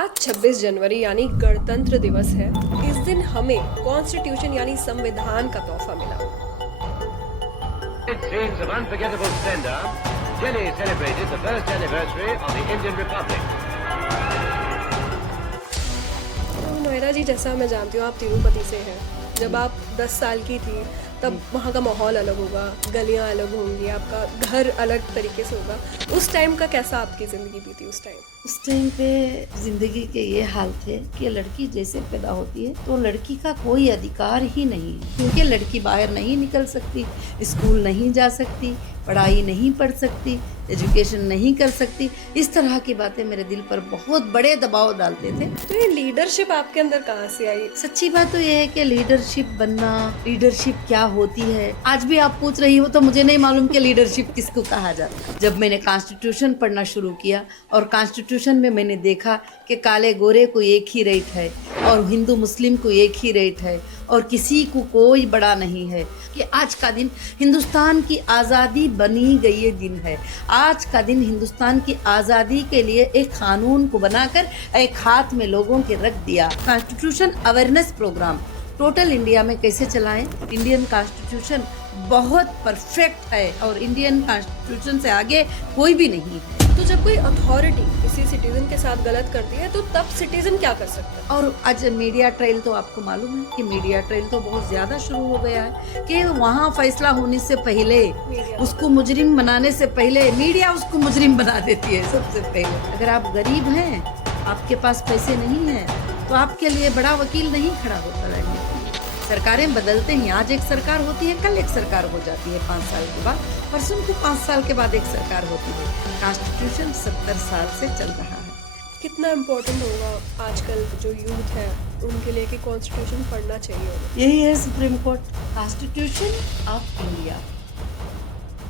आज 26 जनवरी यानी गणतंत्र दिवस है। इस दिन हमें कॉन्स्टिट्यूशन यानी संविधान का तोहफा मिला। Scenes of unforgettable splendor, Delhi celebrated the first anniversary of the Indian Republic. तो नोएडा जी, जैसा मैं जानती हूँ आप तिरुपति से हैं। जब आप 10 साल की थी तब वहाँ का माहौल अलग होगा, गलियाँ अलग होंगी, आपका घर अलग तरीके से होगा। उस टाइम का कैसा आपकी ज़िंदगी बीती उस टाइम? उस टाइम पे जिंदगी के ये हाल थे कि लड़की जैसे पैदा होती है तो लड़की का कोई अधिकार ही नहीं है, क्योंकि लड़की बाहर नहीं निकल सकती, स्कूल नहीं जा सकती, पढ़ाई नहीं पढ़ सकती, एजुकेशन नहीं कर सकती। इस तरह की बातें मेरे दिल पर बहुत बड़े दबाव डालते थे। तो ये लीडरशिप आपके अंदर कहाँ से आई? सच्ची बात तो ये है कि लीडरशिप बनना, लीडरशिप क्या होती है, आज भी आप पूछ रही हो तो मुझे नहीं मालूम कि लीडरशिप किसको कहा जाता है। जब मैंने कॉन्स्टिट्यूशन पढ़ना शुरू किया और कॉन्स्टिट्यूशन में मैंने देखा कि काले गोरे को एक ही रेट है और हिंदू मुस्लिम को एक ही रेट है और किसी को कोई बड़ा नहीं है, कि आज का दिन हिंदुस्तान की आज़ादी बनी गई ये दिन है। आज का दिन हिंदुस्तान की आज़ादी के लिए एक कानून को बनाकर एक हाथ में लोगों के रख दिया। Constitution awareness program total India में कैसे चलाएं? इंडियन कॉन्स्टिट्यूशन बहुत परफेक्ट है और इंडियन कॉन्स्टिट्यूशन से आगे कोई भी नहीं है। तो जब कोई अथॉरिटी किसी सिटीजन के साथ गलत करती है तो तब सिटीजन क्या कर सकता है? और आज मीडिया ट्रायल तो आपको मालूम है कि मीडिया ट्रायल तो बहुत ज़्यादा शुरू हो गया है कि वहाँ फैसला होने से पहले उसको मुजरिम बनाने से पहले मीडिया उसको मुजरिम बना देती है सबसे पहले। अगर आप गरीब हैं, आपके पास पैसे नहीं हैं, तो आपके लिए बड़ा वकील नहीं खड़ा होता लड़ने। सरकारें बदलते हैं, आज एक सरकार होती है, कल एक सरकार हो जाती है, 5 साल के बाद, परसों को 5 साल के बाद एक सरकार होती है। कॉन्स्टिट्यूशन 70 साल से चल रहा है। कितना इम्पोर्टेंट होगा आजकल जो यूथ है उनके लिए कि कॉन्स्टिट्यूशन पढ़ना चाहिए? यही है supreme court, constitution of India.